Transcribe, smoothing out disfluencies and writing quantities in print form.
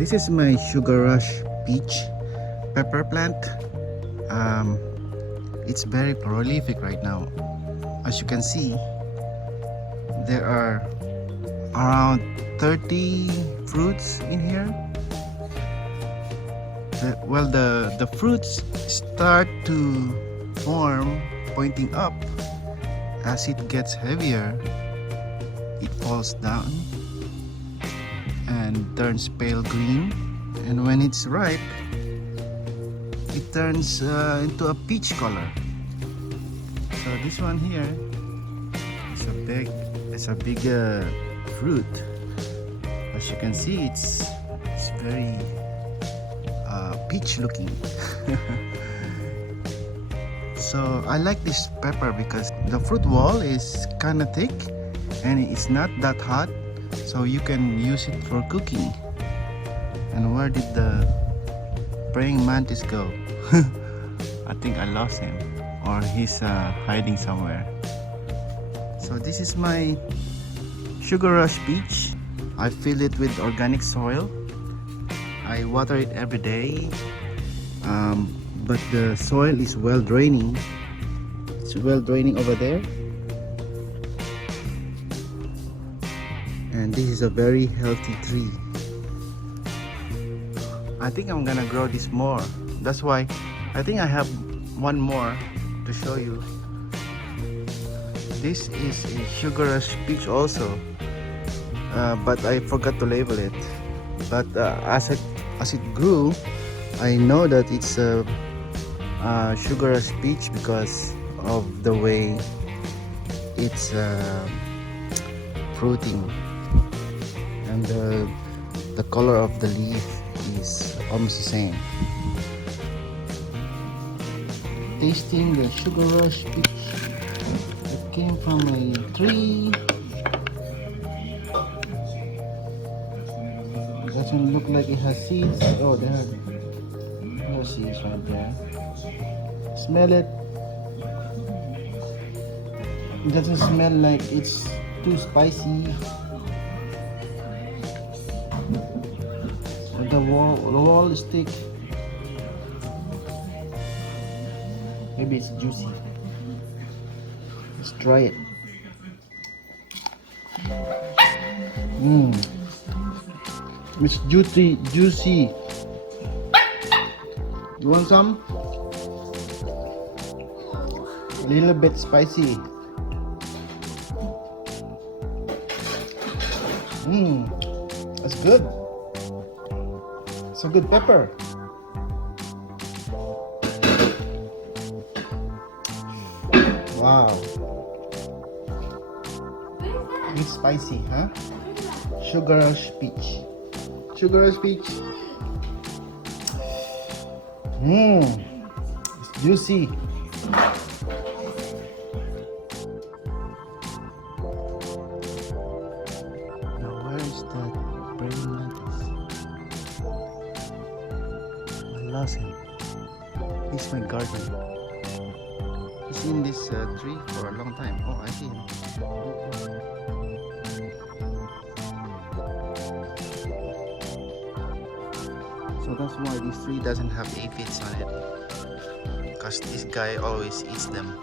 This is my Sugar Rush peach pepper plant. It's very prolific right now. As you can see, there are around 30 fruits in here. The fruits start to form pointing up. As it gets heavier, it falls down and turns pale green, and when it's ripe, it turns into a peach color. So this one here is a big fruit. As you can see, it's very peach looking. So I like this pepper because the fruit wall is kind of thick and it's not that hot, so you can use it for cooking. And where did the praying mantis go? I think I lost him, or he's hiding somewhere. So this is my Sugar Rush peach. I fill it with organic soil. I water it every day, but the soil is well draining. It's well draining over there, and this is a very healthy tree. I think I'm gonna grow this more. That's why I think I have one more to show you. This is a Sugar Rush peach also, but I forgot to label it. But as it grew, I know that it's a Sugar Rush peach because of the way it's fruiting, and the color of the leaf is almost the same. Tasting the Sugar Rush peach. It came from a tree. It doesn't look like it has seeds. Oh, there are seeds right there. Smell it. It doesn't smell like it's too spicy. The wall is thick. Maybe it's juicy. Let's try it. It's juicy. You want some? A little bit spicy. That's good. It's a good pepper. Wow. It's spicy, huh? Sugar Rush peach. Sugar Rush peach. It's juicy. Now where is that praying mantis? I lost him. He's my garden. He's in this tree for a long time. Oh, I see him. So that's why this tree doesn't have aphids on it, because this guy always eats them.